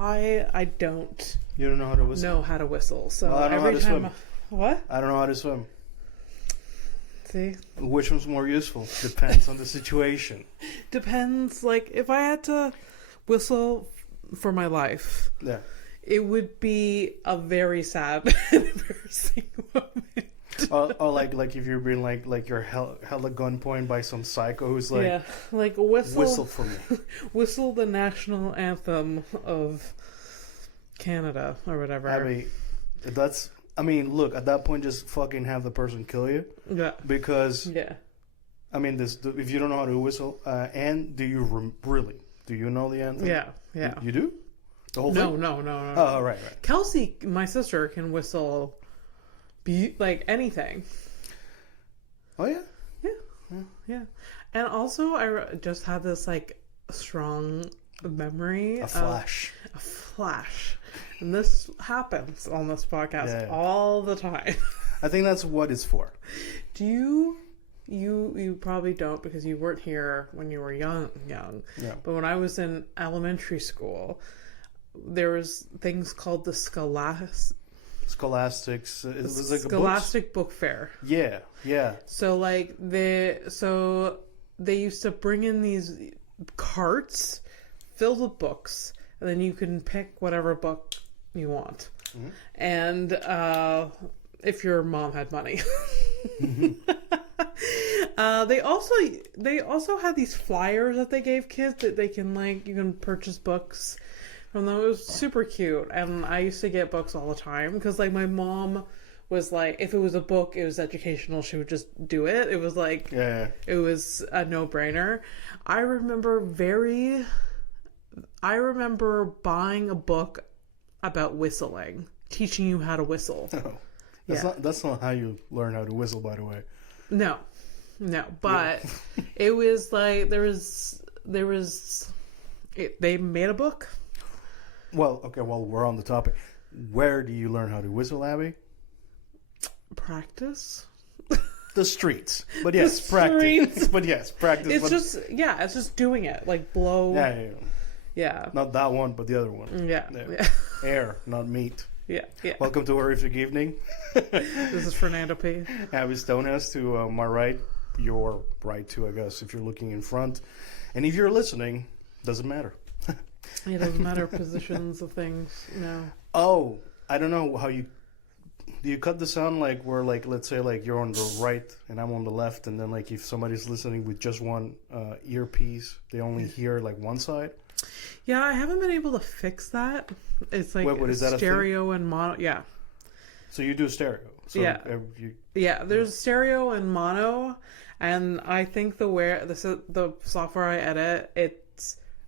I don't. You don't know how to whistle? Know how to whistle. So well, I don't know how to swim. What? I don't know how to swim. See? Which one's more useful? Depends on the situation. Depends. Like, if I had to whistle for my life, Yeah. it would be a very sad and embarrassing moment. or like if you're being like you're held at gunpoint by some psycho who's like, yeah, like whistle for me. Whistle the national anthem of Canada or whatever. Abby, I mean, look, at that point, just fucking have the person kill you. Yeah. Because, yeah. I mean, if you don't know how to whistle, and do you really? Do you know the anthem? Yeah, yeah. You do? The whole thing? No. Oh, right. Kelsey, my sister, can whistle like anything. Oh, yeah? Yeah. And also, I just had this, like, strong memory. A flash. And this happens on this podcast all the time. I think that's what it's for. Do you probably don't, because you weren't here when you were young. Yeah. But when I was in elementary school, there was things called the Scholastics. It was like Scholastic Book Fair. Yeah. So like they used to bring in these carts filled with books, and then you can pick whatever book you want. Mm-hmm. And if your mom had money. Mm-hmm. They also had these flyers that they gave kids that they can you can purchase books from them. It was super cute, and I used to get books all the time because my mom was like, if it was a book, it was educational, she would just do it. It was it was a no-brainer. I remember buying a book about whistling, teaching you how to whistle. Oh, that's not how you learn how to whistle, by the way. No, but it was they made a book. Well, okay, while we're on the topic, where do you learn how to whistle, Abby? Practice. The streets. But yes, practice. But yes, practice. It's just doing it. Like blow. Yeah. Not that one, but the other one. Yeah. Air, not meat. Yeah. Welcome to Horrific Evening. This is Fernando P. Abby Stonehouse to my right. Your right too, I guess, if you're looking in front. And if you're listening, doesn't matter. It doesn't matter positions of things. No. Oh, I don't know how you... Do you cut the sound where let's say you're on the right and I'm on the left, and then if somebody's listening with just one earpiece, they only hear one side? Yeah, I haven't been able to fix that. It's what is that, stereo and mono. Yeah. So you do stereo. So yeah, there's stereo and mono, and I think the software I edit,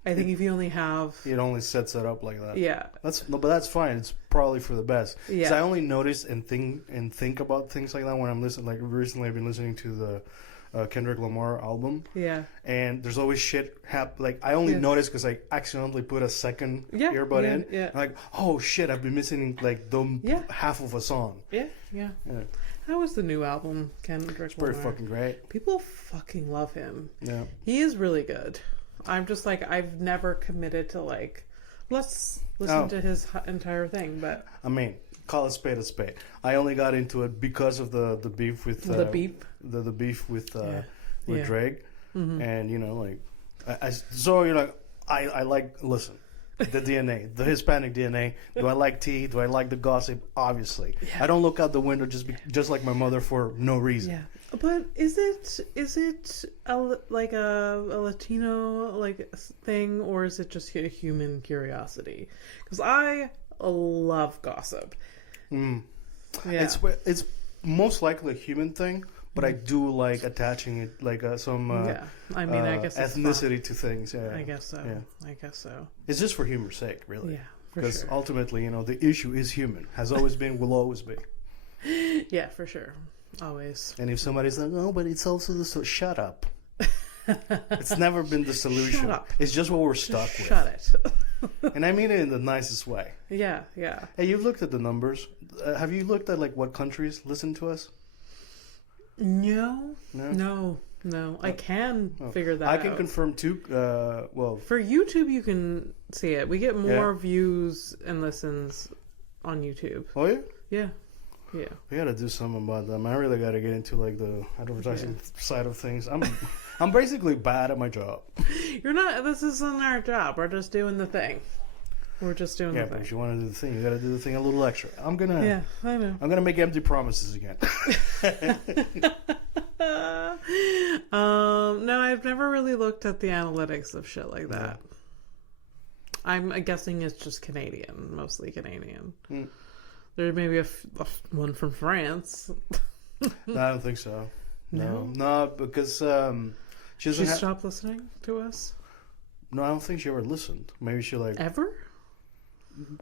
I think if you only have... It only sets it up like that. Yeah. But that's fine. It's probably for the best. Yeah. Because I only notice and think about things like that when I'm listening. Recently I've been listening to the Kendrick Lamar album. Yeah. And there's always shit I only notice because I accidentally put a second earbud in. Yeah. I'm oh shit, I've been missing half of a song. Yeah. How was the new album, Kendrick Lamar? It's pretty fucking great. People fucking love him. Yeah. He is really good. I'm just I've never committed to let's listen to his entire thing, but I mean, call a spade a spade. I only got into it because of the beef with the beef with Drake, mm-hmm. And I listen, the DNA, the Hispanic DNA. Do I like tea? Do I like the gossip? Obviously, I don't look out the window just like my mother for no reason. Yeah. But is it a Latino thing, or is it just a human curiosity? Because I love gossip. Yeah. It's most likely a human thing, but I do like attaching it some I guess ethnicity to things. Yeah, I guess so. Yeah. I guess so. It's just for humor's sake, really. Yeah, because ultimately, the issue is human. Has always been, will always be. Yeah, for sure. Always. And if somebody's like, "Oh, but it's also the shut up." It's never been the solution. Shut up. It's just what we're stuck with. Shut it. And I mean it in the nicest way. Yeah. Hey, you've looked at the numbers. Have you looked at what countries listen to us? No. No, I can figure that out. I can confirm too. Well, for YouTube, you can see it. We get more views and listens on YouTube. Oh yeah. Yeah. Yeah. We gotta do something about them. I really gotta get into like the advertising side of things. I'm basically bad at my job. You're not. This isn't our job. We're just doing the thing. We're just doing the thing. Yeah, but if you want to do the thing, you gotta do the thing a little extra. I'm gonna. Yeah, I know. I'm gonna make empty promises again. No, I've never really looked at the analytics of shit like that. I'm guessing it's just Canadian, mostly Canadian. There may be a one from France. No, I don't think so. No, because she stopped listening to us. No, I don't think she ever listened. Maybe she like ever.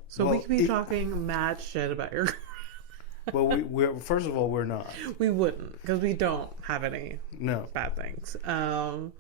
So we could be talking mad shit about your. Well, we're first of all, we're not. We wouldn't, because we don't have any bad things. No.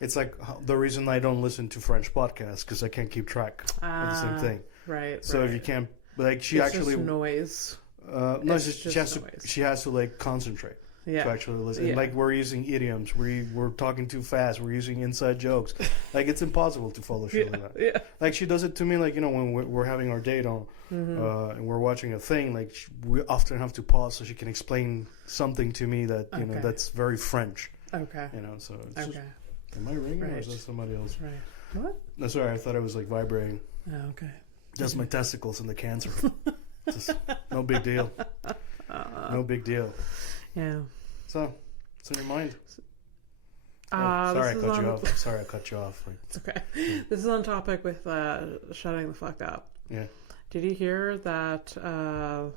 It's like the reason I don't listen to French podcasts, because I can't keep track of the same thing. Right. So if you can't, like, she it's actually just noise. No, she has to like concentrate. Yeah. To actually listen. Yeah. Like, we're using idioms. We're talking too fast. We're using inside jokes. Like, it's impossible to follow shit like that. Yeah. Like, she does it to me, like, you know, when we're having our date on and we're watching a thing, like, we often have to pause so she can explain something to me that, you know, that's very French. Okay. You know, so it's okay. Just, am I ringing or is that somebody else? Right. What? No, sorry, I thought it was, like, vibrating. Oh, okay. Just my testicles and the cancer. Just, no big deal. No big deal. Yeah. So, what's in your mind? Sorry, Sorry, I cut you off. Like, it's okay. Yeah. This is on topic with shutting the fuck up. Yeah. Did you hear that the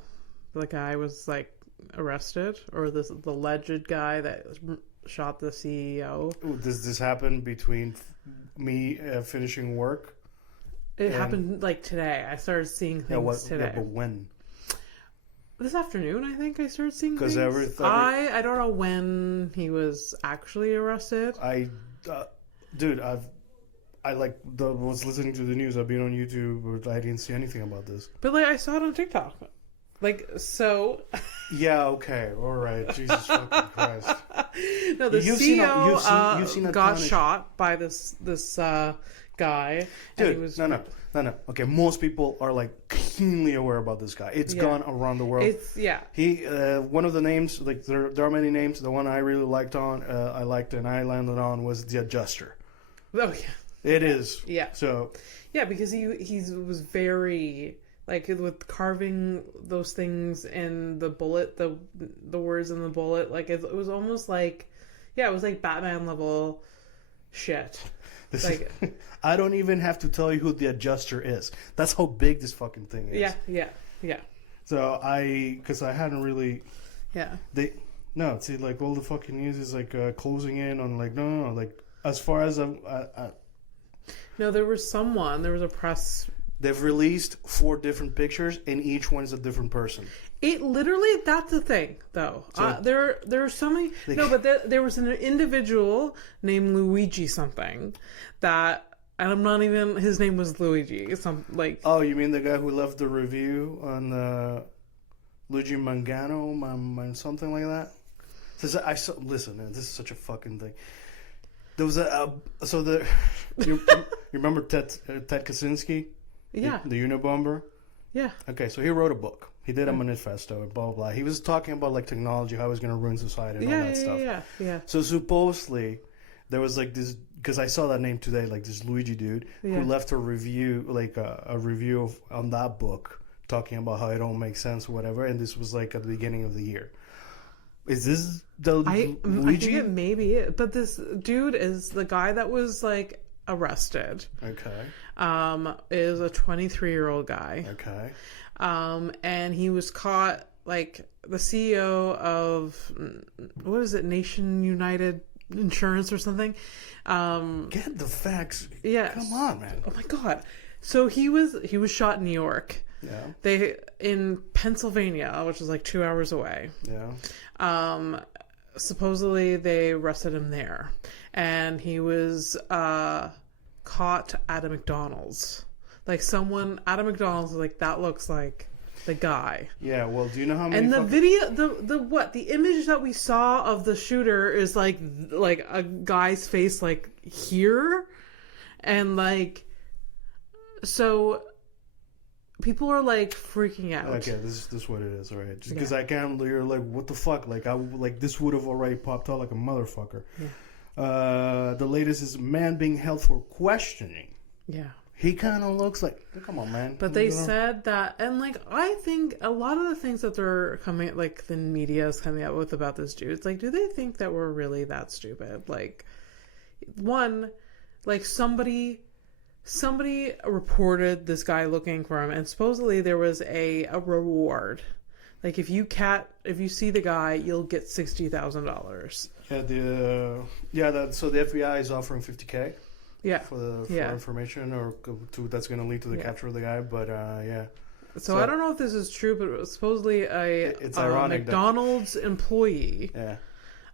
guy was like arrested, or the alleged guy that shot the CEO? Does this happen between me finishing work? It happened like today. I started seeing things today. Yeah, but when? This afternoon, I think I started seeing things. Because I don't know when he was actually arrested. Dude, I was listening to the news. I've been on YouTube, but I didn't see anything about this. But like, I saw it on TikTok. Like, so. Yeah. Okay. All right. Jesus fucking Christ. No, the CEO got shot by this guy. Dude, and he was no. Okay, most people are like keenly aware about this guy. It's gone around the world. He one of the names, like there are many names. The one I really liked and I landed on was the Adjuster. Oh yeah, it is. Yeah. So yeah, because he was very like with carving those things in the bullet, the words in the bullet. Like it was almost like it was like Batman level shit. I don't even have to tell you who the Adjuster is. That's how big this fucking thing is. Yeah. So because I hadn't really. Yeah. See, like all the fucking news is like closing in on like no, like as far as No, there was a press. They've released 4 different pictures, and each one is a different person. It literally, that's the thing, though. So, there are so many. But there was an individual named Luigi something that, and I'm not even. His name was Luigi. Oh, you mean the guy who left the review on Luigi Mangione, something like that? Listen, man, this is such a fucking thing. There was you remember Ted Kaczynski? Yeah. The Unabomber? Yeah. Okay, so he wrote a book. He did a manifesto and blah, blah, blah. He was talking about, like, technology, how it was going to ruin society and all that stuff. Yeah. So supposedly, there was, like, this... Because I saw that name today, like, this Luigi dude who left a review, like, a review on that book, talking about how it don't make sense or whatever, and this was, like, at the beginning of the year. Is this the Luigi? I think it may be it, but this dude is the guy that was, like, arrested. Okay. Is a 23-year-old guy. Okay. And he was caught, like, the CEO of, what is it, Nation United Insurance or something? Get the facts. Yeah. Come on, man. Oh my God. So he was shot in New York. Yeah. In Pennsylvania, which is like 2 hours away. Yeah. Supposedly they arrested him there. And he was, caught at a McDonald's. Like at a McDonald's, like, that looks like the guy. Yeah, well, do you know how many? And the video, the image that we saw of the shooter is like a guy's face like here, and like, so people are like freaking out. Okay, this is what it is, all right? Just because I can't, you're like, what the fuck? Like, this would have already popped out like a motherfucker. Yeah. The latest is man being held for questioning. Yeah. He kind of looks like, come on, man. But they said that, and like, I think a lot of the things that they're coming, like the media is coming out with about this dude, it's like, do they think that we're really that stupid? Like, one, like somebody reported this guy looking for him, and supposedly there was a reward. Like if you see the guy, you'll get $60,000. Yeah, so the FBI is offering $50K. Yeah. For information or that's going to lead to the capture of the guy, but yeah. So I don't know if this is true, but it was supposedly it's a McDonald's employee. Yeah.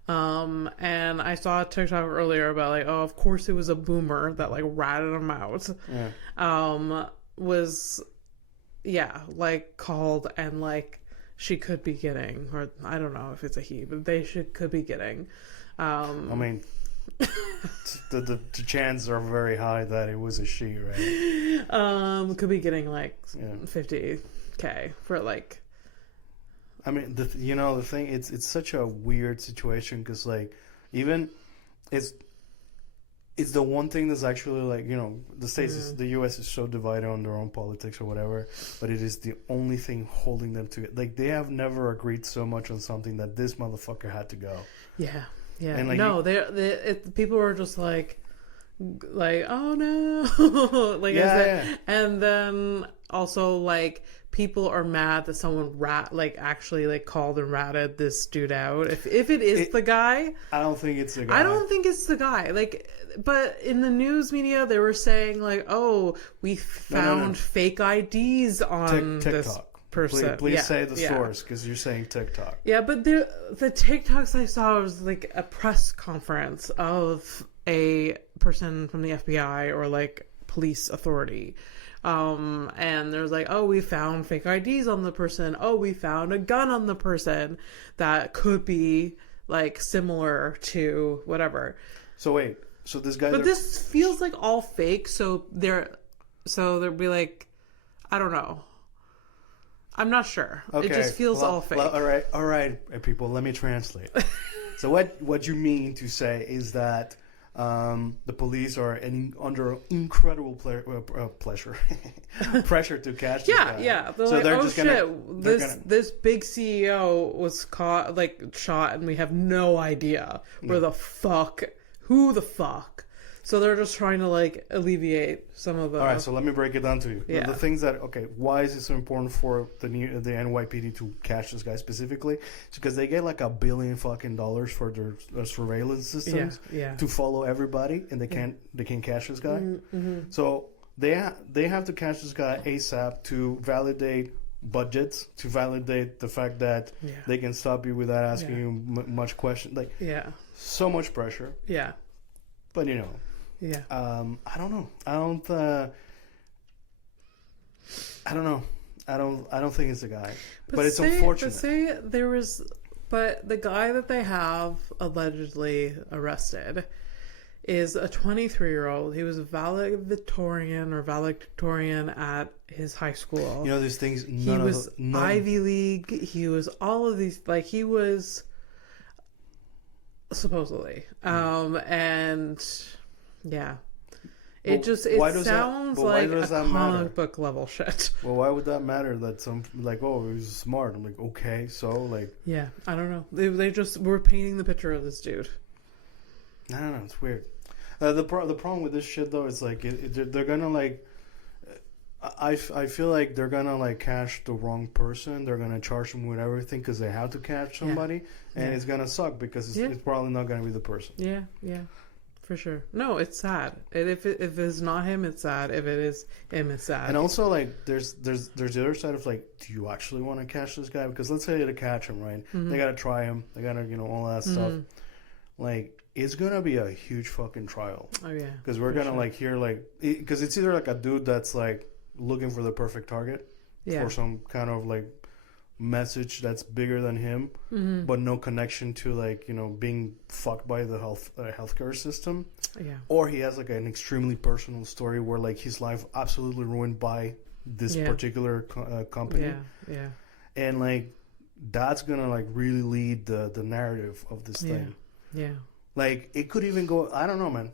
And I saw a TikTok earlier about like, oh, of course it was a boomer that like ratted him out. Yeah. Was like called, and like she could be getting, or I don't know if it's a he, but they could be getting. I mean, the chances are very high that it was a she, right? Could be getting like $50K for like. I mean, the thing, it's such a weird situation because like even it's the one thing that's actually like, the states, the U.S. is so divided on their own politics or whatever, but it is the only thing holding them to it. Like they have never agreed so much on something that this motherfucker had to go. Yeah. Yeah, and like no, people are just like, oh no, like and then also like people are mad that someone actually called and ratted this dude out. If it is the guy, I don't think it's the guy. I don't think it's the guy. Like, but in the news media, they were saying like, oh, we found fake IDs on TikTok. This person. Please say the source because you're saying TikTok. Yeah, but the TikToks I saw was like a press conference of a person from the FBI or like police authority. And there's like, oh, we found fake IDs on the person. Oh, we found a gun on the person that could be like similar to whatever. So wait, so this guy. But this feels like all fake. So they'll be like, I don't know. I'm not sure. Okay. It just feels all fake. All right, people. Let me translate. So what you mean to say is that the police are under incredible pressure to catch this guy. Yeah. They're so like, they're oh just shit, this big CEO was caught, like shot, and we have no idea who the fuck. So they're just trying to like alleviate some of the. All right, so let me break it down to you. Yeah. The things that why is it so important for the NYPD to catch this guy specifically? It's because they get like $1 billion fucking for their surveillance systems to follow everybody, and they can't catch this guy. Mm-hmm. So they have to catch this guy ASAP to validate budgets, to validate the fact that they can stop you without asking you much question. Like so much pressure. Yeah. But Yeah. I don't know. I don't know. I don't think it's the guy. But it's unfortunate. But the guy that they have allegedly arrested is a 23-year-old. He was a valedictorian at his high school. These things. He was Ivy League. He was all of these. Like he was supposedly. And. Yeah. It sounds like a comic book level shit. Well, why would that matter? That some like, oh, he was smart. I'm like, okay, so like. Yeah, I don't know. They just were painting the picture of this dude. I don't know. It's weird. The problem with this shit though is like they're gonna like. I feel like they're gonna like catch the wrong person. They're gonna charge them with everything because they have to catch somebody, and it's gonna suck because it's probably not gonna be the person. Yeah. For sure. No, it's sad. If it's not him, it's sad. If it is him, it's sad. And also, like, there's the other side of, like, do you actually want to catch this guy? Because let's say to catch him, right? Mm-hmm. They got to try him. They got to, all that stuff. Like, it's going to be a huge fucking trial. Oh, yeah. Because we're going to, like, hear, like... Because it's either, like, a dude that's, like, looking for the perfect target. for some kind of like message that's bigger than him, but no connection to like, you know, being fucked by the healthcare system. Yeah. Or he has like an extremely personal story where like his life absolutely ruined by this particular company. Yeah. Yeah. And like that's gonna like really lead the narrative of this thing. Yeah. Like it could even go, I don't know, man.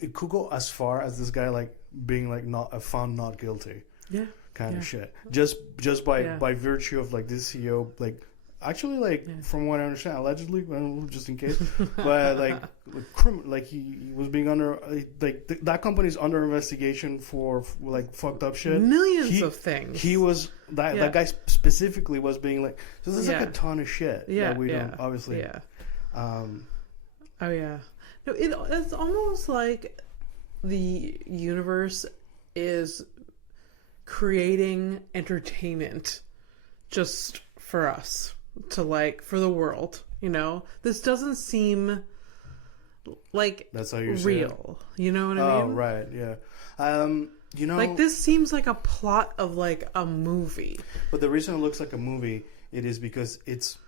It could go as far as this guy like being like not found not guilty. Yeah. Kind of shit. Just by virtue of like this CEO, like actually like from what I understand, allegedly, just in case, but like he was being under that company's under investigation for like fucked up shit, millions of things. He was that guy specifically was being like, so there's like a ton of shit that we don't obviously. Yeah. Oh yeah. No, it's almost like the universe is creating entertainment just for us to like, for the world, you know. This doesn't seem like that's how you real, you know what I mean? Oh right, yeah. You know, like this seems like a plot of like a movie. But the reason it looks like a movie, it is because it's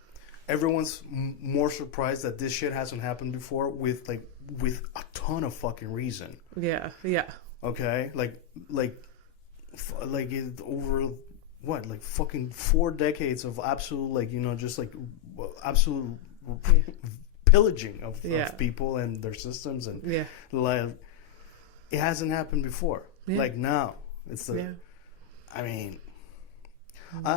everyone's more surprised that this shit hasn't happened before with a ton of fucking reason. Yeah. Okay, like it, over what, like fucking 4 decades of absolute, like, you know, just like absolute pillaging of people and their systems, and like it hasn't happened before. Like now it's the I mean I'm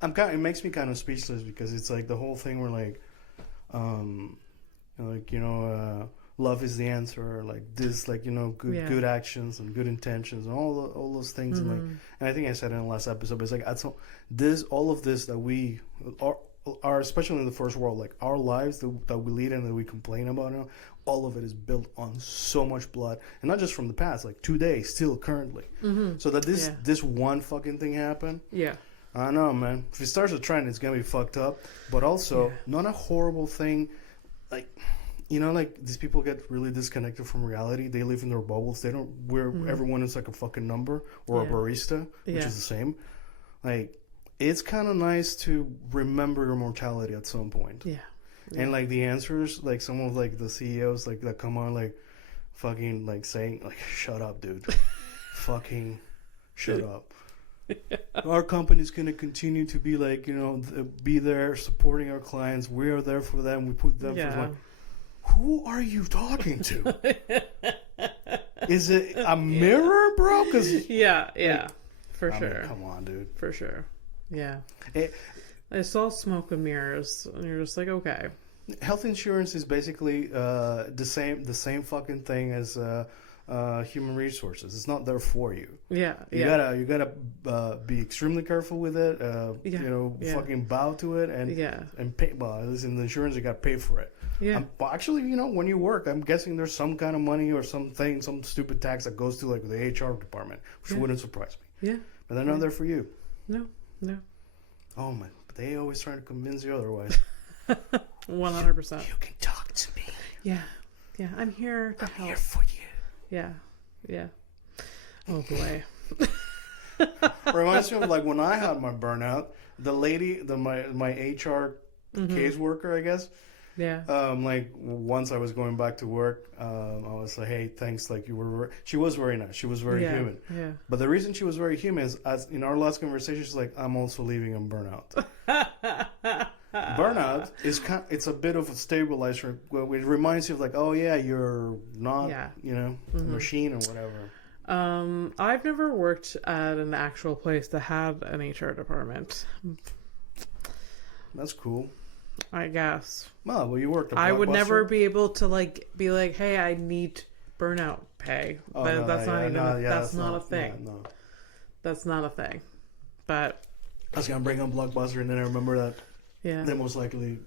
kind of, it makes me kind of speechless because it's like the whole thing where like love is the answer, or like this, like, you know, good actions and good intentions and all those things. And like, and I think I said in the last episode, but it's like all of this that we are, especially in the first world, like our lives that we lead and that we complain about now, all of it is built on so much blood, and not just from the past, like today, still currently. So that this one fucking thing happened. I don't know, man. If it starts a trend, it's gonna be fucked up. But also, not a horrible thing. Like, you know, like these people get really disconnected from reality. They live in their bubbles. They don't. Where everyone is like a fucking number or a barista, which is the same. Like, it's kind of nice to remember your mortality at some point. And like the answers, like some of like the CEOs like that come on like fucking like saying like, shut up, dude. Fucking shut up. Our company's going to continue to be like, you know, be there supporting our clients. We are there for them. We put them for like, who are you talking to? Is it a mirror, bro? Cause, for sure. Mean, come on, dude. For sure. I saw smoke and mirrors, and you're just like, okay. Health insurance is basically the same fucking thing as human resources. It's not there for you. You gotta be extremely careful with it. You know, fucking bow to it and pay. Well, at least in the insurance, you gotta pay for it. But actually, you know, when you work, I'm guessing there's some kind of money or something, some stupid tax that goes to like the HR department, which wouldn't surprise me. But they're not there for you. No. Oh man, but they always try to convince you otherwise. 100%. You can talk to me. Yeah. I'm here to help. I'm here for you. Yeah. Oh boy. Reminds me of like when I had my burnout. The lady, my HR caseworker, I guess. Like once I was going back to work, I was like, "Hey, thanks." Like you were. She was very nice. She was very human. But the reason she was very human is, as in our last conversation, she's like, "I'm also leaving on burnout." Burnout is it's a bit of a stabilizer. It reminds you of like, oh yeah, you're not, you know, a machine or whatever. I've never worked at an actual place that had an HR department. That's cool. I guess. Well, you worked. I would never be able to like be like, hey, I need burnout pay. That's not a thing. No. That's not a thing. But I was gonna bring on Blockbuster, and then I remember that. They most likely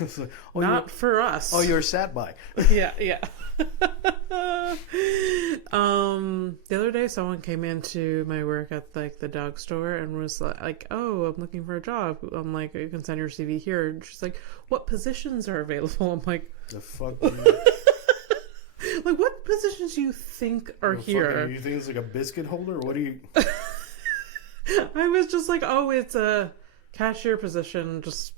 like, not for us. Oh, you're sat by. Yeah. The other day, someone came into my work at like the dog store and was like, "Oh, I'm looking for a job." I'm like, "You can send your CV here." And she's like, "What positions are available?" I'm like, "The fuck." Like, what positions do you think are here? You think it's like a biscuit holder? What do you? I was just like, oh, it's a cashier position. Just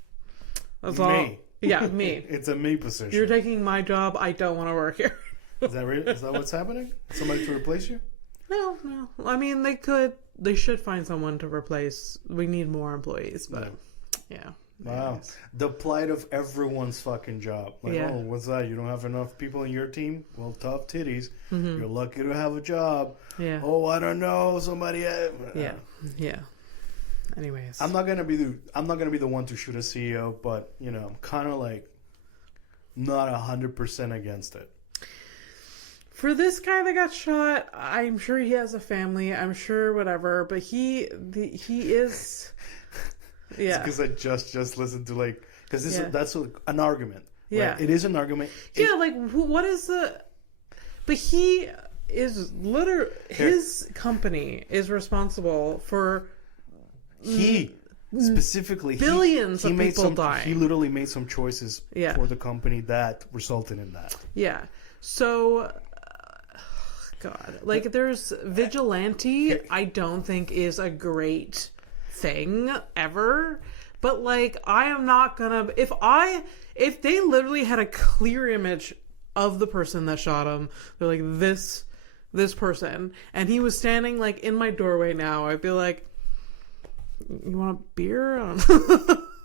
that's all. Me. Yeah, me. It's a me position. You're taking my job. I don't want to work here. Is that real? Is that what's happening? Somebody to replace you? No. I mean, they should find someone to replace. We need more employees, but yeah. Wow. Anyways. The plight of everyone's fucking job. Like, Yeah. oh, what's that? You don't have enough people in your team? Well, tough titties. Mm-hmm. You're lucky to have a job. Yeah. Oh, I don't know. Somebody. Yeah. Anyways. I'm not gonna be the one to shoot a CEO, but you know, I'm kind of like not 100% against it. For this guy that got shot, I'm sure he has a family. I'm sure whatever, but he is. Yeah. Because I just listened to like because Yeah. that's an argument. Right? Yeah. It is an argument. Yeah, like what is the? But he is literally his company is responsible for He specifically billions he of made people some, dying. He literally made some choices Yeah. for the company that resulted in that. Yeah. So, God, like there's vigilante. I don't think is a great thing ever. But like, I am not gonna. If they literally had a clear image of the person that shot him, they're like this person, and he was standing like in my doorway now, I'd be like, you want a beer?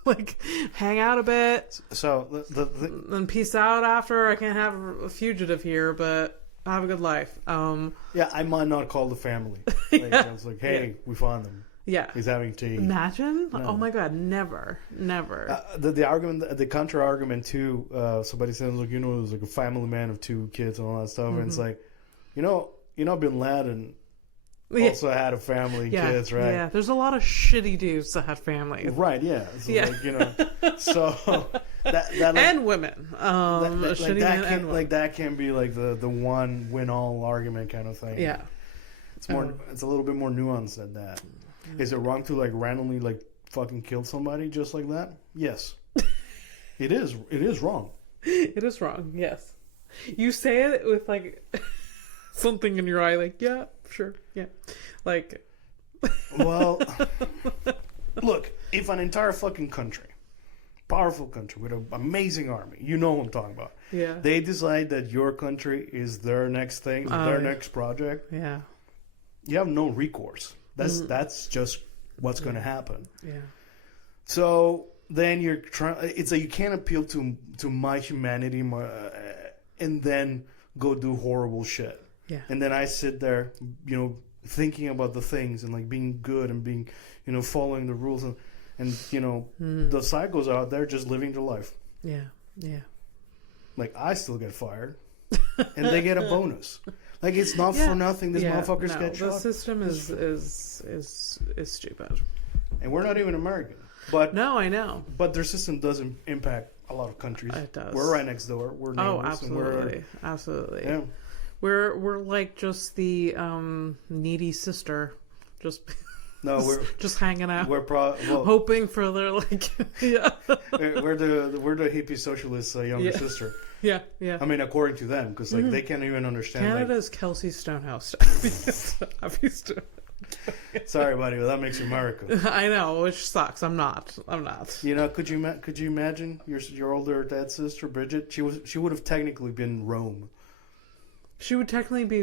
Like, hang out a bit. So Then peace out after. I can't have a fugitive here, but have a good life. yeah, I might not call the family. Like, I was like, hey, we found him. Yeah. He's having tea. Imagine? No. Oh my God, never. The argument, the counter argument too. Somebody says, like, you know, it was like a family man of 2 kids and all that stuff, and it's like, you know, Bin Laden also had a family, kids, right? Yeah, there's a lot of shitty dudes that had families. Right, yeah. So, Yeah. like, you know, so that like, And women. Shitty men and women. like that can be like the one win all argument kind of thing. Yeah. It's more. It's a little bit more nuanced than that. Is it wrong to like randomly like fucking kill somebody just like that? Yes. It is. It is wrong. It is wrong, yes. You say it with like something in your eye, like, yeah, sure, yeah. Like, Well, look, if an entire fucking country, powerful country with an amazing army, you know what I'm talking about. yeah. They decide that your country is their next thing, their yeah. next project. Yeah. You have no recourse. That's just what's going to happen. Yeah. So then you're trying. It's like you can't appeal to my humanity, and then go do horrible shit. Yeah. And then I sit there, you know, thinking about the things and like being good and being, you know, following the rules and you know, the psychos out there just living their life. Yeah. Yeah. Like I still get fired, and they get a bonus. Like it's not for nothing. These motherfuckers get shot. The system is stupid. And we're not even American. But No, I know. But their system doesn't impact a lot of countries. It does. We're right next door. We're neighbors. Oh, absolutely. Absolutely. Yeah. We're like just the needy sister. Just No, we're just hanging out. well, hoping for their like yeah. we're the hippie socialist younger sister. Yeah, yeah. I mean, according to them, because like they can't even understand. Canada's Kelsey Stonehouse. Abby Stonehouse. Sorry, buddy, but that makes you America. I know, which sucks. I'm not. You know, could you imagine your older dad's sister Bridget? She would have technically been Rome. She would technically be.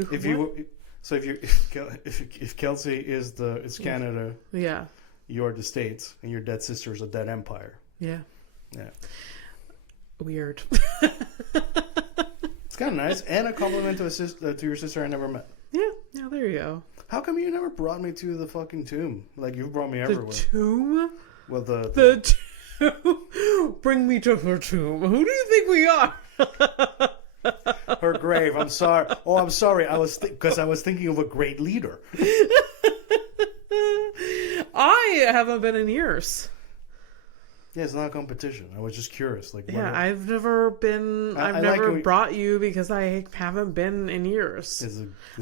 If Kelsey is Canada, Yeah. you're the States, and your dead sister is a dead empire. Yeah. Yeah. Weird. It's kind of nice, and a compliment to your sister I never met. Yeah. There you go. How come you never brought me to the fucking tomb? Like you've brought me everywhere. The tomb. Well, the tomb. Bring me to her tomb. Who do you think we are? Her grave. I'm sorry. Oh, I'm sorry. I was thinking of a great leader. I haven't been in years. Yeah, it's not a competition. I was just curious. Like, yeah, I've never been. I've never brought you because I haven't been in years.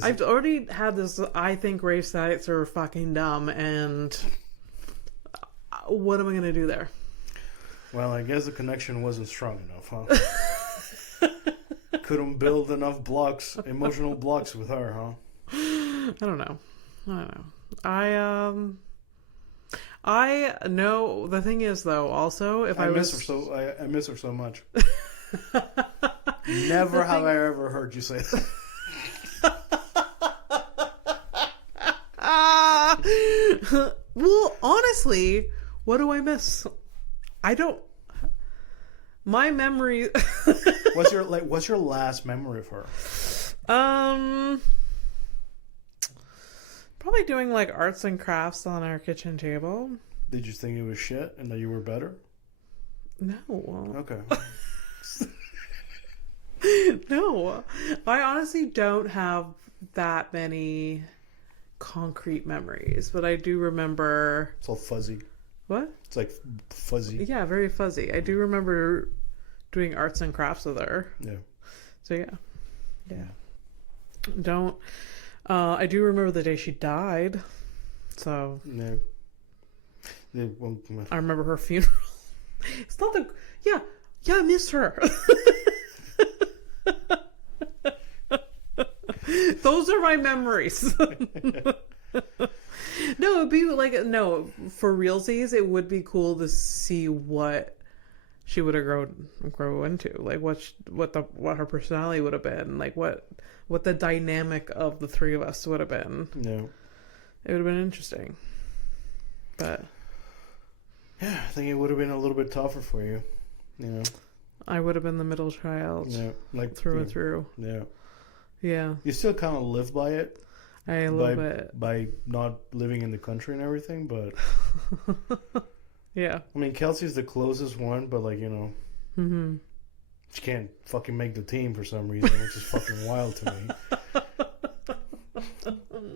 I've already had this. I think grave sites are fucking dumb, and what am I gonna do there? Well, I guess the connection wasn't strong enough, huh? Couldn't build enough blocks, emotional blocks with her, huh? I don't know. I know. The thing is, though, also, if I miss was... her so I miss her so much. Never have I ever heard you say that. Well, honestly, what do I miss? I don't... My memory... What's your last memory of her? Probably doing like arts and crafts on our kitchen table. Did you think it was shit and that you were better? No. Okay. No. I honestly don't have that many concrete memories, but I do remember... It's all fuzzy. What? It's like fuzzy. Yeah, very fuzzy. I do remember doing arts and crafts with her. Yeah. So yeah. Don't... I do remember the day she died. So... Yeah. Well, I remember her funeral. It's not the... Yeah, I miss her. Those are my memories. No, it'd be like... No, for realsies, it would be cool to see what she would have grow into. Like, what her personality would have been. Like, what the dynamic of the three of us would have been. Yeah. It would have been interesting. But... Yeah, I think it would have been a little bit tougher for you. You know? I would have been the middle child. Yeah. Like through and through. Yeah. Yeah. You still kind of live by it. A little bit. By not living in the country and everything, but... Yeah. I mean, Kelsey's the closest one, but like, you know... Mm-hmm. She can't fucking make the team for some reason, which is fucking wild to me.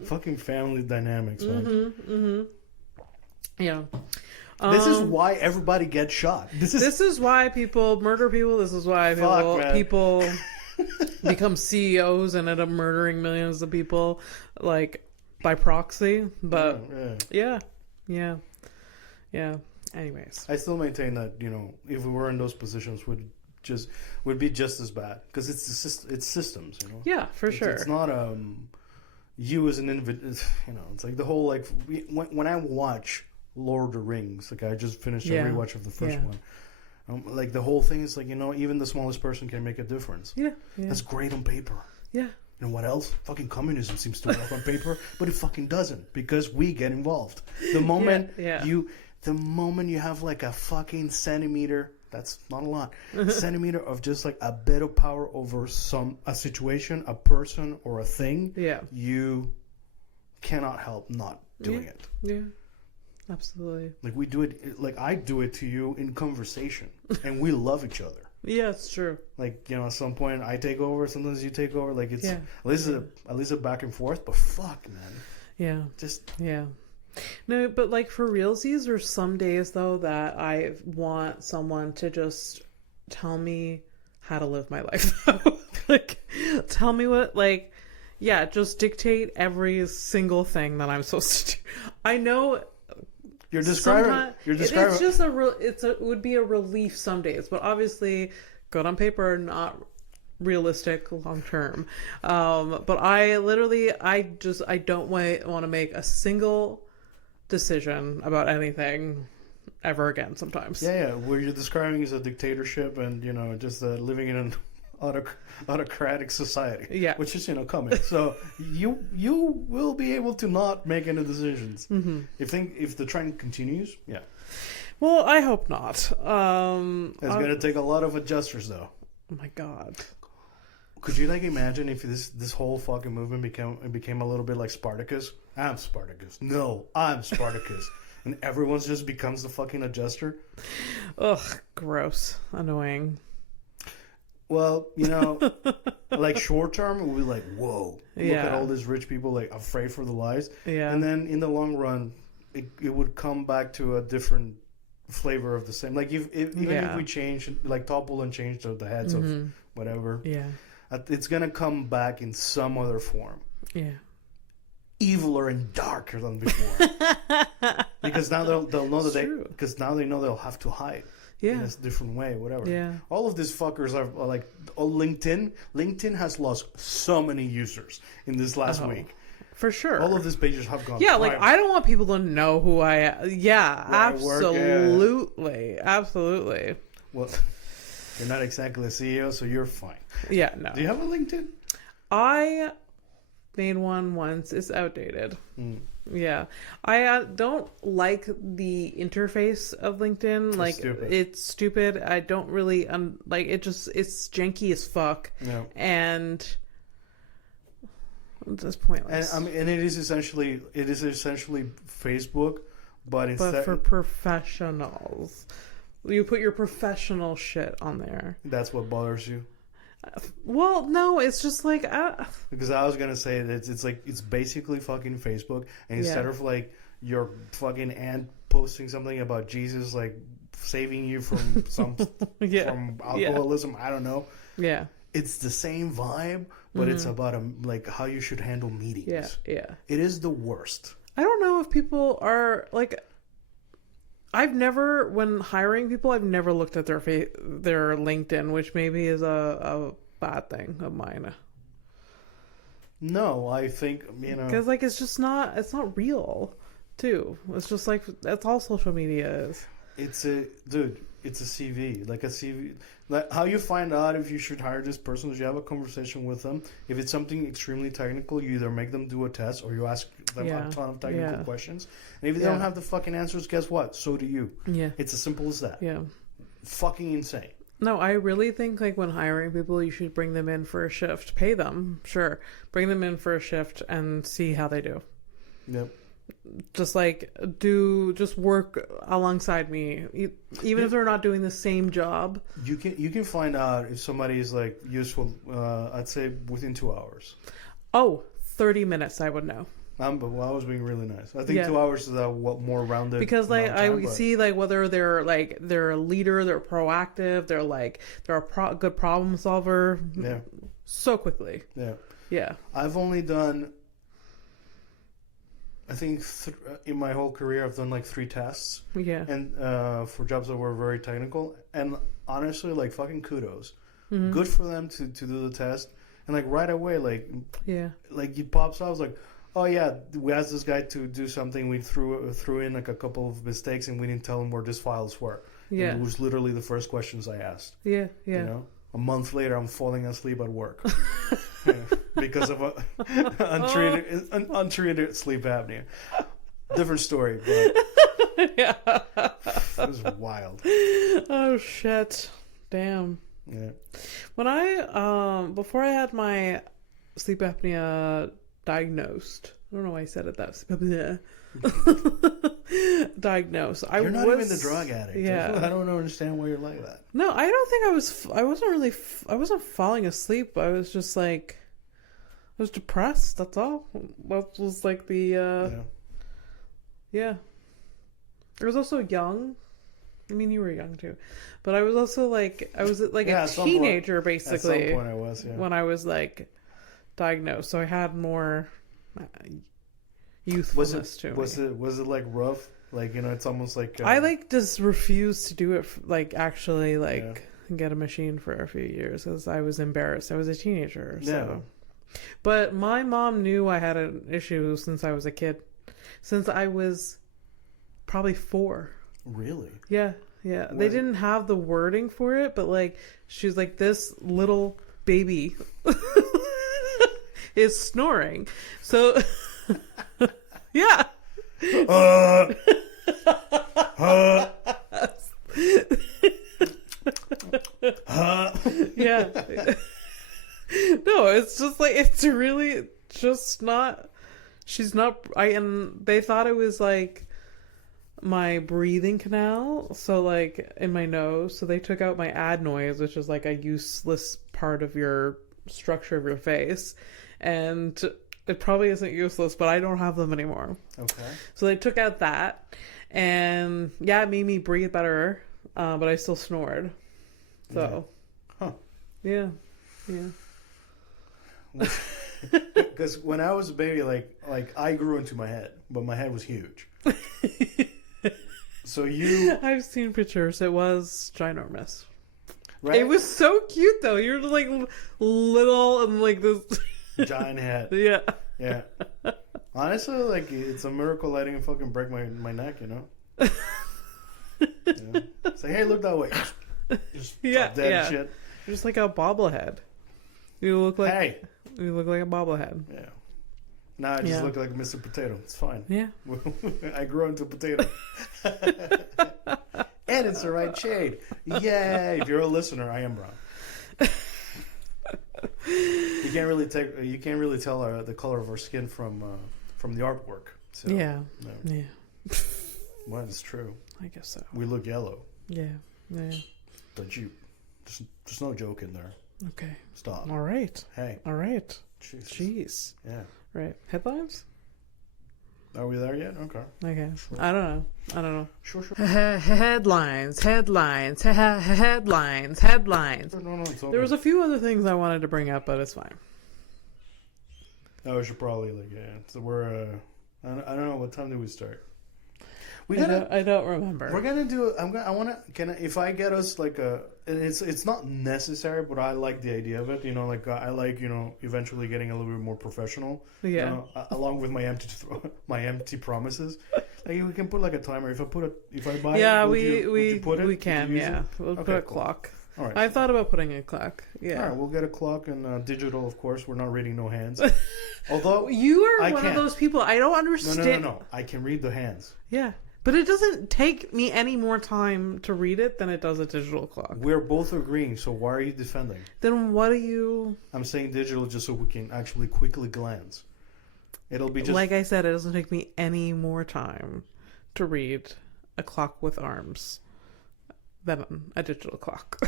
Fucking family dynamics, man. Mm-hmm. Mm-hmm. Yeah. This is why everybody gets shot. This is why people murder people. This is why people become CEOs and end up murdering millions of people, like, by proxy. But yeah. Anyways, I still maintain that, you know, if we were in those positions, would be just as bad, because it's systems, you know. Yeah, for sure. It's not you as an individual. You know, it's like the whole, like, when I watch Lord of the Rings, like I just finished a rewatch of the first one. Like the whole thing is like, you know, even the smallest person can make a difference. Yeah. That's great on paper. Yeah. And what else? Fucking communism seems to work on paper, but it fucking doesn't, because we get involved. The moment you have like a fucking centimeter, that's not a lot, centimeter of just like a bit of power over a situation, a person, or a thing, you cannot help not doing it. Yeah. Absolutely. Like we do it, like I do it to you in conversation, and we love each other. Yeah, it's true. Like, you know, at some point I take over, sometimes you take over. Like it's at least a back and forth. But fuck, man. Yeah. No, but like for realsies, there's some days though that I want someone to just tell me how to live my life. Like, tell me what, like, just dictate every single thing that I'm supposed to do. I know. You're describing. It's just it would be a relief some days, but obviously, good on paper, not realistic long term. But I don't want to make a single decision about anything ever again. Sometimes. Yeah. What you're describing is a dictatorship, and you know, just living in an autocratic society. Yeah. Which is, you know, coming. So you will be able to not make any decisions. Mm-hmm. If the trend continues, yeah. Well, I hope not. It's going to take a lot of adjusters, though. Oh my God. Could you like imagine if this whole fucking movement became a little bit like Spartacus? I'm Spartacus. No, I'm Spartacus. And everyone just becomes the fucking adjuster? Ugh, gross. Annoying. Well, you know, like short term, we'll be like, whoa, look at all these rich people, like, afraid for their lives. Yeah. And then in the long run, it would come back to a different flavor of the same. Like, even if we change, like, topple and change the heads of whatever, it's going to come back in some other form. Yeah. Eviler and darker than before. Because now they'll know because now they know they'll have to hide. Yeah. In a different way, whatever. Yeah. All of these fuckers are like, LinkedIn has lost so many users in this last week. For sure. All of these pages have gone. Yeah, like private. I don't want people to know who I am. Yeah, Where I work, absolutely, absolutely. Well, you're not exactly a CEO, so you're fine. Yeah, no. Do you have a LinkedIn? I made one once. It's outdated. Yeah, I don't like the interface of LinkedIn. Like it's stupid. I don't really like it. It's janky as fuck. Yeah. And it's just pointless. And and it is essentially Facebook, but instead for professionals. You put your professional shit on there. That's what bothers you. Well, no, it's just like because I was gonna say that it's basically fucking Facebook, and instead of like your fucking aunt posting something about Jesus like saving you from from alcoholism, I don't know. Yeah, it's the same vibe, but it's about like how you should handle meetings. Yeah. It is the worst. I don't know if people are like. When hiring people, I've never looked at their LinkedIn, which maybe is a bad thing of mine. No, I think, because like it's not real, too. It's just like that's all social media is. It's a CV, like a CV. Like how you find out if you should hire this person is you have a conversation with them. If it's something extremely technical, you either make them do a test or you ask them a ton of technical questions. And if they don't have the fucking answers, guess what? So do you. Yeah. It's as simple as that. Yeah. Fucking insane. No, I really think like when hiring people, you should bring them in for a shift. Pay them, sure. Bring them in for a shift and see how they do. Yep. Just work alongside me, even if they're not doing the same job. You can find out if somebody is like useful. I'd say within 2 hours. 30 minutes I would know. But I was being really nice. I think 2 hours is a more rounded. Because like I see like whether they're a leader, they're proactive, they're a good problem solver. Yeah. So quickly. Yeah. Yeah. I've only done. I think in my whole career I've done like 3 tests. Yeah. And for jobs that were very technical, and honestly, like fucking kudos. Mm-hmm. Good for them to do the test, and like right away, like it pops out. I was like, oh yeah, we asked this guy to do something. We threw in like a couple of mistakes, and we didn't tell him where these files were. Yeah. And it was literally the first questions I asked. Yeah. Yeah. You know, a month later, I'm falling asleep at work. Because of untreated sleep apnea. Different story, but it was wild. Oh shit! Damn. Yeah. When before I had my sleep apnea diagnosed, I don't know why I said it that. Diagnosed. You're not even the drug addict. Yeah. I don't understand why you're like that. No, I don't think I was. I wasn't falling asleep. I was just like. I was depressed, that's all. That was like the, yeah. I was also young. I mean, you were young too. But I was also like, a teenager, basically. At some point I was, when I was like diagnosed. So I had more youthfulness to me. Was it like rough? Like, it's almost like... I like just refused to do it, actually get a machine for a few years because I was embarrassed. I was a teenager, so... Yeah. But my mom knew I had an issue since I was a kid. Since I was probably 4. Really? Yeah, yeah. They didn't have the wording for it, but she was like, this little baby is snoring. So, yeah. Yeah. No, it's just it's really just not. She's not. And they thought it was my breathing canal, so in my nose. So they took out my adenoids, which is a useless part of your structure of your face, and it probably isn't useless, but I don't have them anymore. Okay. So they took out that, and it made me breathe better, but I still snored. So, yeah. Because when I was a baby, I grew into my head, but my head was huge. So I've seen pictures. It was ginormous. Right? It was so cute, though. You're little and this giant head. Yeah. Yeah. Honestly, like, it's a miracle I didn't fucking break my neck, you know? Yeah. Say, hey, look that way. Just dead yeah. shit. You're just like a bobblehead. You look like a bobblehead. Yeah. Now I just look like Mr. Potato. It's fine. Yeah. I grew into a potato. And it's the right shade. Yay! If you're a listener, I am brown. You can't really tell the color of our skin from the artwork. So, yeah. No. Yeah. Well, it's true. I guess so. We look yellow. Yeah. Yeah. Don't you? There's no joke in there. Okay. Stop. All right. Hey. All right. Jesus. Jeez. Yeah. Right. Headlines? Are we there yet? Okay. Okay. Sure. I don't know. Sure. Headlines. Headlines. Headlines. No, it's okay. There was a few other things I wanted to bring up, but it's fine. Oh, we should probably So we're I don't know, what time did we start? I don't remember. We're gonna do. If I get us like it's not necessary, but I like the idea of it. You know, like I like eventually getting a little bit more professional. Yeah. You know, along with my empty promises. Like we can put like a timer. If I buy. Yeah, it, would you put it? we can. Yeah, we'll put a cool. clock. All right. I thought about putting a clock. Yeah. All right, we'll get a clock and digital, of course. We're not reading no hands. Although you are one of those people. I don't understand. No. I can read the hands. Yeah. But it doesn't take me any more time to read it than it does a digital clock. We're both agreeing, so why are you defending? Then what are you... I'm saying digital just so we can actually quickly glance. It'll be just... Like I said, it doesn't take me any more time to read a clock with arms than a digital clock.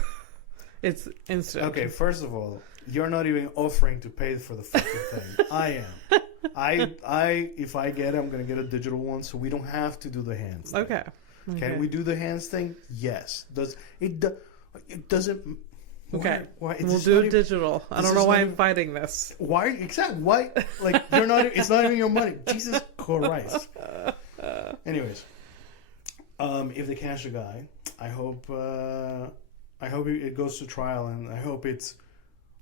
It's instant. Okay, first of all, you're not even offering to pay for the fucking thing. I am. If I get it, I'm going to get a digital one so we don't have to do the hands thing. Okay. Can we do the hands thing? Yes. It doesn't... Okay. Why we'll do it digital. I don't know why I'm fighting this. Why? Exactly. Why? Like, you're not... It's not even your money. Jesus Christ. Anyways. If they catch the guy, I hope it goes to trial, and I hope it's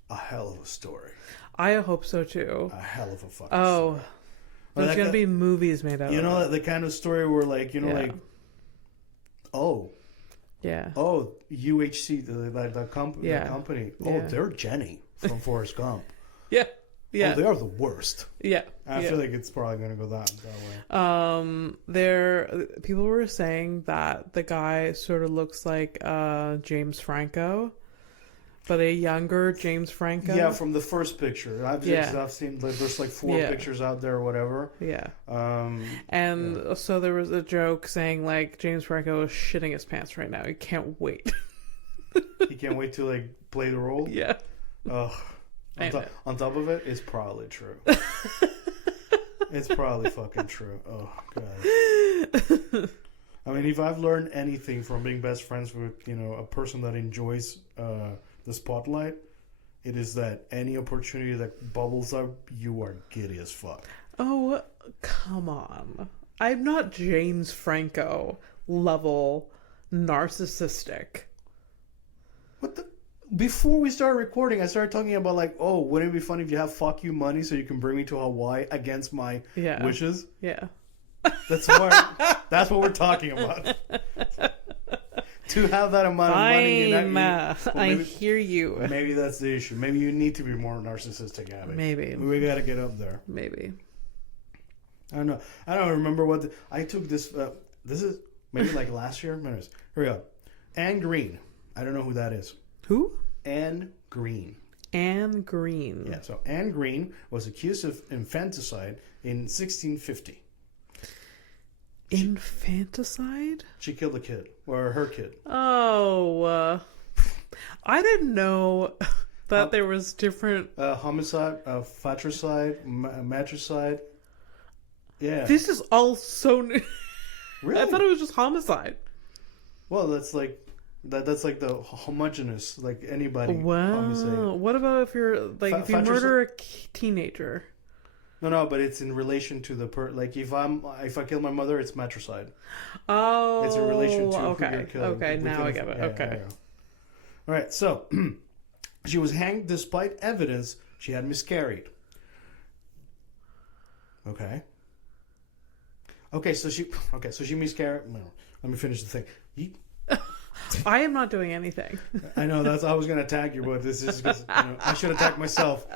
a hell of a story. I hope so too. A hell of a fucking story. There's going to be movies made out of it. You know, the kind of story where, like, like, oh, yeah, oh, UHC, the company, oh, they're Jenny from Forrest Gump. Yeah. Oh, they are the worst. Yeah. I feel like it's probably going to go that way. People were saying that the guy sort of looks like James Franco, but a younger James Franco. Yeah, from the first picture. I've seen, like, there's like 4 pictures out there or whatever. Yeah. So there was a joke saying, like, James Franco is shitting his pants right now. He can't wait. He can't wait to, like, play the role? Yeah. Ugh. On top of it, it's probably true. It's probably fucking true. Oh, God. I mean, if I've learned anything from being best friends with, a person that enjoys the spotlight, it is that any opportunity that bubbles up, you are giddy as fuck. Oh, come on. I'm not James Franco level narcissistic. What the... Before we started recording, I started talking about, like, oh, wouldn't it be funny if you have fuck you money so you can bring me to Hawaii against my wishes? Yeah. That's what we're talking about. To have that amount of money, I hear you. Maybe that's the issue. Maybe you need to be more narcissistic, Abby. Maybe. We got to get up there. Maybe. I don't know. I don't remember I took this. This is maybe like last year. Anyways, here we go. Anne Green. I don't know who that is. Who? Anne Green. Anne Green. Yeah, so Anne Green was accused of infanticide in 1650. Infanticide? She killed a kid, or her kid. Oh, I didn't know that there was different... homicide, fratricide, matricide. Yeah. This is all so new. Really? I thought it was just homicide. Well, that's like the homogenous, like anybody. Wow. Homicide. What about if you're like if you murder a teenager? No, but it's in relation to the like if I kill my mother, it's matricide. Oh, it's in relation to okay. who you're killing. Okay, now I get it. Yeah, okay. Yeah. All right, so she was hanged despite evidence she had miscarried. Okay. Okay, so she miscarried. No, let me finish the thing. I am not doing anything. I know I was gonna attack you, but this is because I should attack myself.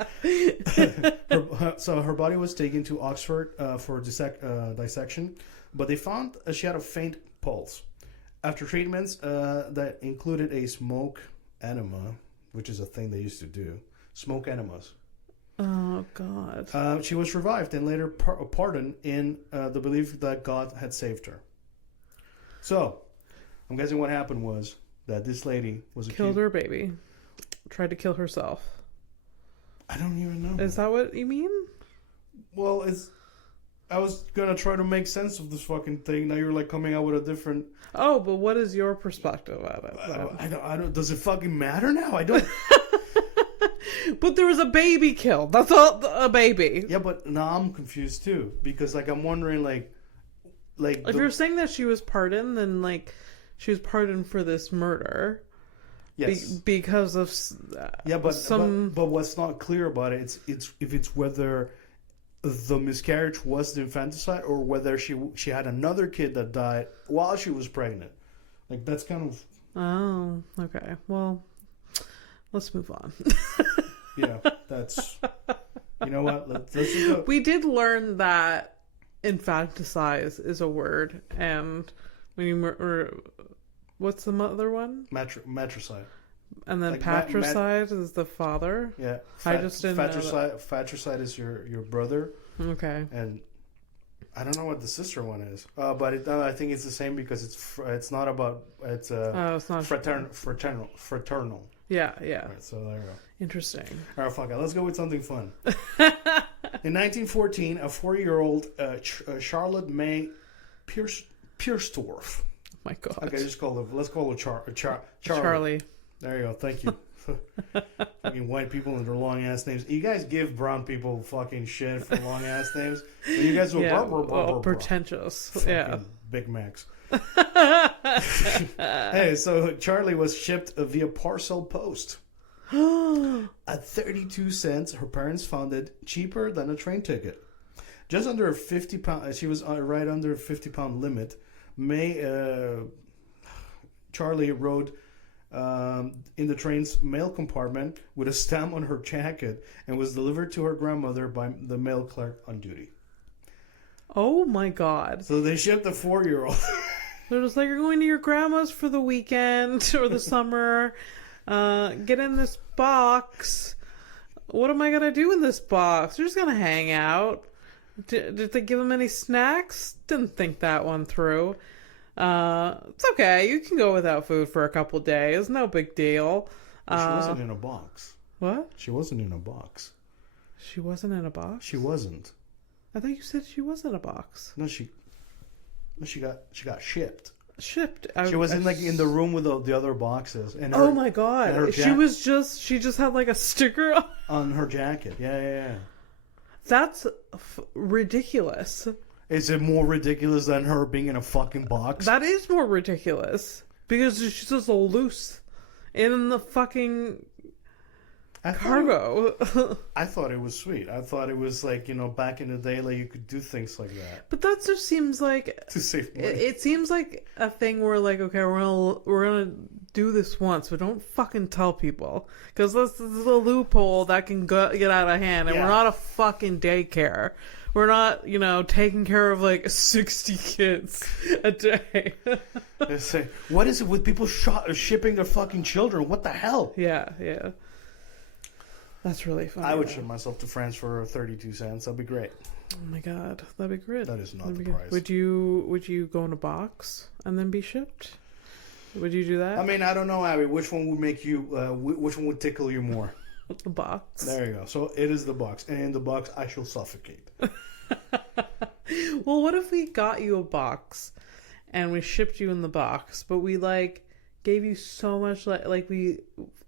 So her body was taken to Oxford for dissection, but they found she had a faint pulse. After treatments that included a smoke enema, which is a thing they used to do, smoke enemas. Oh God. She was revived and later pardoned in the belief that God had saved her. So, I'm guessing what happened was that this lady was killed her baby. Tried to kill herself. I don't even know. Is that what you mean? Well, I was gonna try to make sense of this fucking thing. Now you're like coming out with a different. Oh, but what is your perspective of it? I don't. Does it fucking matter now? I don't. But there was a baby killed. That's all. A baby. Yeah, but now I'm confused too because like I'm wondering like if you're saying that she was pardoned, then like she was pardoned for this murder. Yes. Because of but what's not clear about it it's whether the miscarriage was the infanticide or whether she had another kid that died while she was pregnant. Like that's kind of. Oh, okay. Well, let's move on. Yeah, that's. You know what? Let's just we did learn that infanticide is a word, and when you what's the other one? Matricide. And then like patricide is the father. Yeah, I just didn't know that. Fratricide is your brother. Okay. And I don't know what the sister one is, but I think it's the same because it's not about it's it's not fraternal. Yeah. Right, so there you go. Interesting. All right, fuck it. Let's go with something fun. In 1914, a 4-year-old Charlotte May Pierstorff. My God. Okay, let's call her Charlie. There you go. Thank you. Fucking white people and their long ass names. You guys give brown people fucking shit for long ass names. And you guys go pretentious. Fucking yeah. Big Macs. Hey, so Charlie was shipped via parcel post. At 32 cents, her parents found it cheaper than a train ticket. Just under £50, she was right under a £50 limit. Charlie rode in the train's mail compartment with a stamp on her jacket and was delivered to her grandmother by the mail clerk on duty. Oh my God. So they shipped a 4-year-old. They're just like, you're going to your grandma's for the weekend or the summer. Get in this box. What am I going to do in this box? You're just going to hang out. Did they give him any snacks? Didn't think that one through. It's okay. You can go without food for a couple days. No big deal. She wasn't in a box. What? She wasn't in a box. She wasn't in a box? She wasn't. I thought you said she was in a box. No, she got shipped. Shipped. She was in the room with the other boxes. And oh my God! She just had like a sticker on her jacket. Yeah. That's ridiculous. Is it more ridiculous than her being in a fucking box? That is more ridiculous because she's just loose in the fucking cargo. I thought it was sweet. I thought it was like, back in the day, like you could do things like that. But that just seems like to save money. It seems like a thing where like, okay, we're gonna do this once, but don't fucking tell people because this is a loophole that can get out of hand, and we're not a fucking daycare. We're not, taking care of like 60 kids a day. They say, what is it with people shipping their fucking children? What the hell? Yeah. That's really funny. I would ship myself to France for 32 cents. That'd be great. Oh my God, that'd be great. That is not the price. Would you go in a box and then be shipped? Would you do that? I mean, I don't know, Abby. Which one would make you? Which one would tickle you more? The box. There you go. So it is the box, and in the box, I shall suffocate. Well, what if we got you a box, and we shipped you in the box, but we like gave you so much like we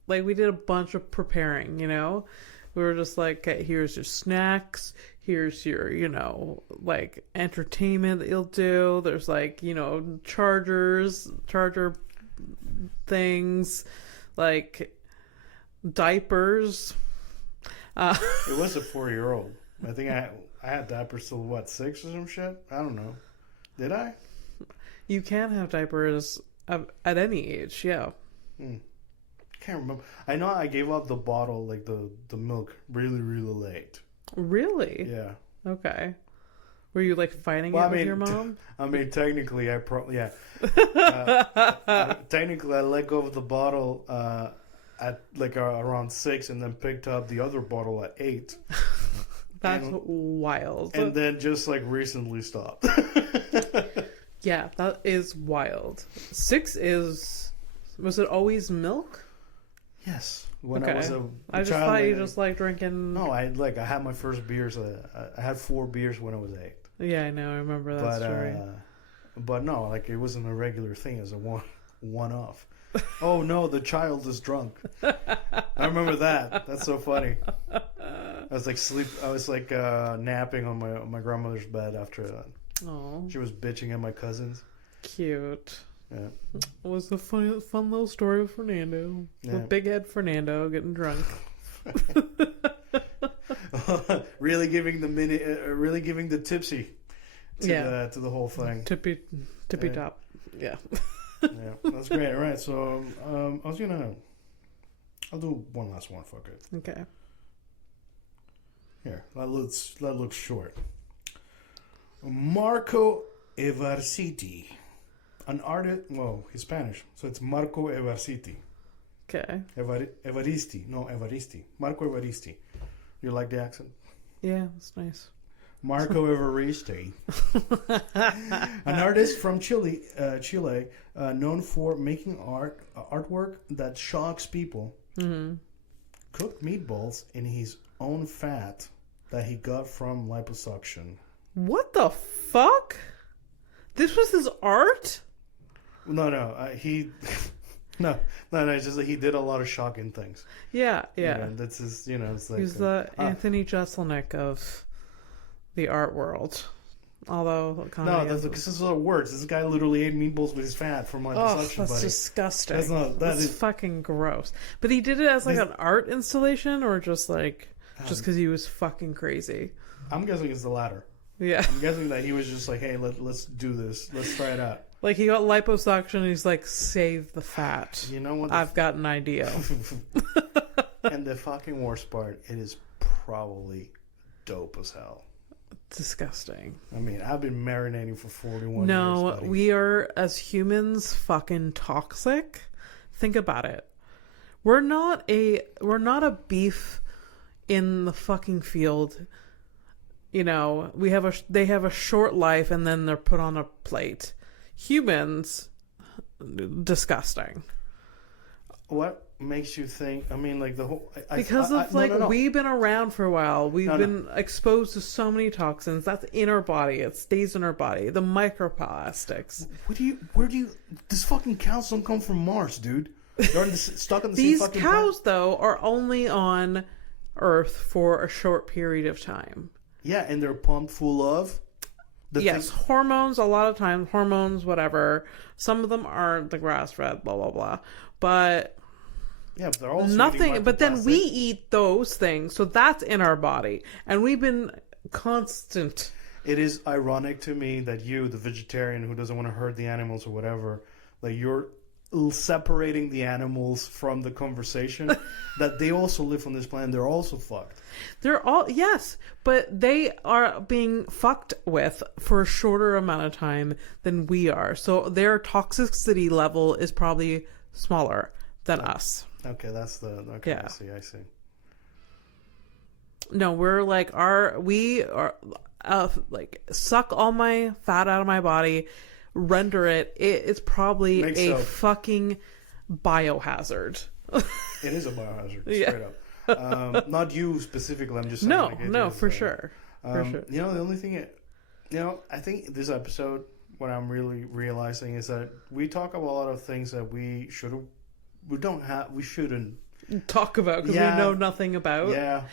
did a bunch of preparing, We were just like, okay, here's your snacks, here's your, like entertainment that you'll do. There's like, charger things, like diapers. It was a 4-year-old. I think I had diapers till 6 or some shit. I don't know. Did I? You can have diapers at any age, yeah. Can't remember. I know I gave up the bottle, like the milk, really, really late. Really? Yeah. Okay. Were you like fighting Well, it with your mom? I mean, technically, I probably technically, I let go of the bottle at like around 6, and then picked up the other bottle at 8. That's wild. And then just like recently stopped. Yeah, that is wild. 6 is... Was it always milk? Yes. When Okay. I was a I just child, thought you just like drinking... No, I had my first beers. I had 4 beers when I was 8. Yeah, I know. I remember that story. But no, like it wasn't a regular thing as a one-off. Oh no, the child is drunk. I remember that. That's so funny. I was like napping on my grandmother's bed after that. Oh, She was bitching at my cousins. cute. Yeah. It was a fun little story with Fernando. Yeah. With big head Fernando getting drunk. Really giving the tipsy to the whole thing. Tippy top. Yeah. Yeah, that's great. All right, so I'll do one last one. Fuck it. Okay. Here, that looks short. Marco Evarsiti, an artist. Well, he's Spanish, so it's Marco Evarsiti. Okay. Evaristi. Marco Evaristi. You like the accent? Yeah, that's nice. Marco Evaristi, an artist from Chile, known for making artwork that shocks people. Mm-hmm. Cooked meatballs in his own fat that he got from liposuction. What the fuck? This was his art? No, he. No. It's just that he did a lot of shocking things. Yeah. That's his. It's like He's the Anthony Jeselnik of the art world. Although, that's because this is what works. This guy literally ate meatballs with his fat from liposuction. That's disgusting. That's fucking gross. But he did it as like an art installation, or just because he was fucking crazy. I'm guessing it's the latter. Yeah. I'm guessing that he was just like, hey, let's do this. Let's try it out. Like he got liposuction and he's like, save the fat. You know what? I've got an idea. And the fucking worst part, it is probably dope as hell. Disgusting. I mean, I've been marinating for 41 years. No, we are, as humans, fucking toxic. Think about it. We're not a beef in the fucking field. They have a short life and then they're put on a plate. Humans, disgusting. What makes you think? I mean, like the whole we've been around for a while. We've been exposed to so many toxins. That's in our body. It stays in our body. The microplastics. Where do you? These fucking cows don't come from Mars, dude. They're stuck in the These same fucking cows, planet. though, are only on Earth for a short period of time. Yeah, and they're pumped full of. Hormones. A lot of times, hormones, whatever. Some of them aren't the grass-fed, blah blah blah. But yeah, but they're also nothing. But then we eat those things, so that's in our body, and we've been constant. It is ironic to me that you, the vegetarian who doesn't want to hurt the animals or whatever, like you're separating the animals from the conversation that they also live on this planet. They're also fucked. They're all, yes, but they are being fucked with for a shorter amount of time than we are. So their toxicity level is probably smaller than us. Okay, that's the... Okay, yeah. I see. No, we're like, we are suck all my fat out of my body, render it. It's probably a fucking biohazard. It is a biohazard, straight up. Not you specifically. I'm just saying. No, for sure. For sure. The only thing, I think this episode, what I'm really realizing is that we talk about a lot of things that we shouldn't talk about because we know nothing about. Yeah.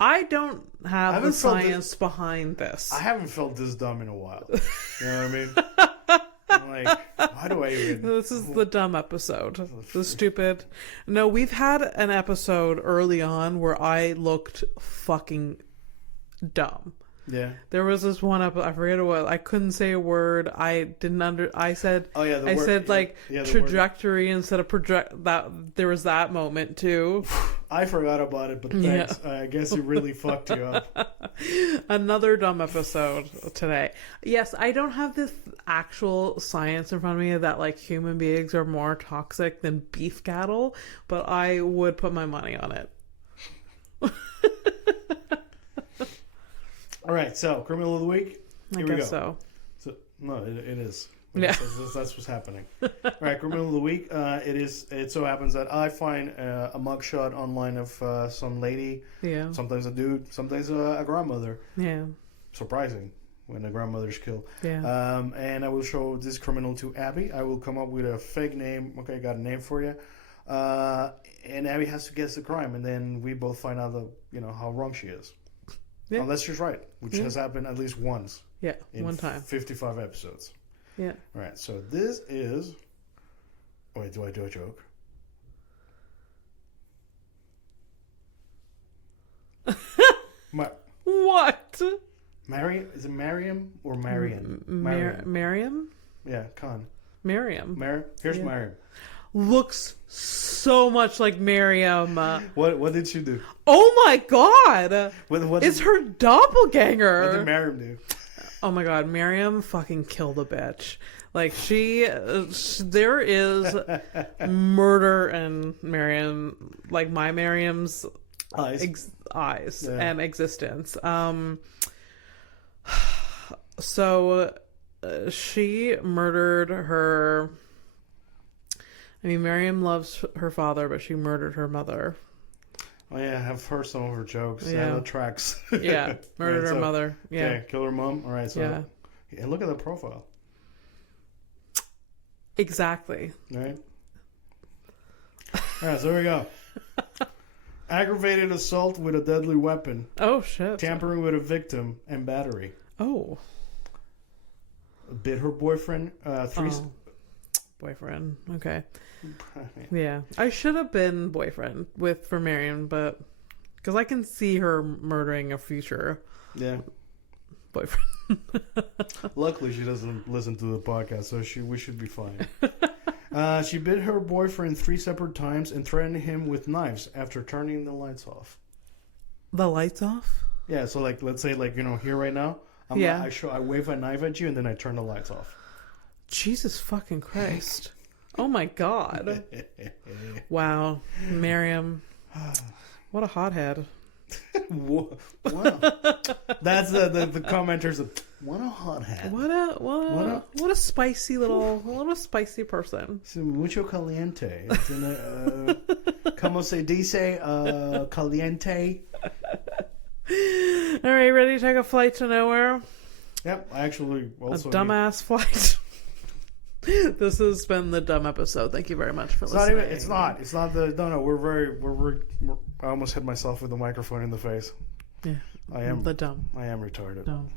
I don't have the science behind this. I haven't felt this dumb in a while. You know what I mean? I'm like, why do I even... This is the dumb episode. The stupid... No, we've had an episode early on where I looked fucking dumb. Yeah. There was this one up. I forget what. I couldn't say a word. I didn't I said. Oh yeah. I said like the trajectory instead of project. That there was that moment too. I forgot about it, but thanks. Yeah. I guess it really fucked you up. Another dumb episode today. Yes, I don't have this actual science in front of me that like human beings are more toxic than beef cattle, but I would put my money on it. All right, so criminal of the week. Here we go. So no, it is. Yeah, that's what's happening. All right, criminal of the week. It so happens that I find a mugshot online of some lady. Yeah. Sometimes a dude. Sometimes a grandmother. Yeah. Surprising when the grandmother's killed. Yeah. And I will show this criminal to Abby. I will come up with a fake name. Okay, got a name for you. And Abby has to guess the crime, and then we both find out how wrong she is. Yeah. Unless she's right, which has happened at least once. Yeah, one time. 55 episodes. Yeah. All right, so this is... Wait, do I do a joke? What? Is it Mariam or Marian? Mariam? Yeah, Khan. Mariam. Here's Mariam. Looks so much like Mariam. What did she do? Oh my god! It's her doppelganger. What did Mariam do? Oh my god, Mariam fucking killed a bitch. Like there is murder in Mariam, like my Mariam's eyes and existence. So she murdered her. I mean, Mariam loves her father, but she murdered her mother. Oh yeah, I've heard some of her jokes. Yeah, the tracks. Yeah, murdered her mother. Yeah, okay, kill her mom. All right, so and look at the profile. Exactly. All right. All right, so here we go. Aggravated assault with a deadly weapon. Oh shit. Tampering with a victim and battery. Oh. Bit her boyfriend. Boyfriend. Okay. Yeah, I should have been boyfriend for Marion, but because I can see her murdering a future. Yeah. Boyfriend. Luckily, she doesn't listen to the podcast, so we should be fine. She bit her boyfriend 3 separate times and threatened him with knives after turning the lights off. The lights off? Yeah. So let's say here right now. I wave a knife at you and then I turn the lights off. Jesus fucking Christ. Oh my god. Wow. Mariam. What a hothead. Wow. That's the commenters of, what a hothead. What a spicy person. Mucho caliente. Como se dice caliente. Alright, ready to take a flight to nowhere? Yep, I actually also a dumbass flight. This has been the dumb episode. Thank you very much for listening. It's not the no. We're I almost hit myself with the microphone in the face. Yeah, I am the dumb. I am retarded. Dumb.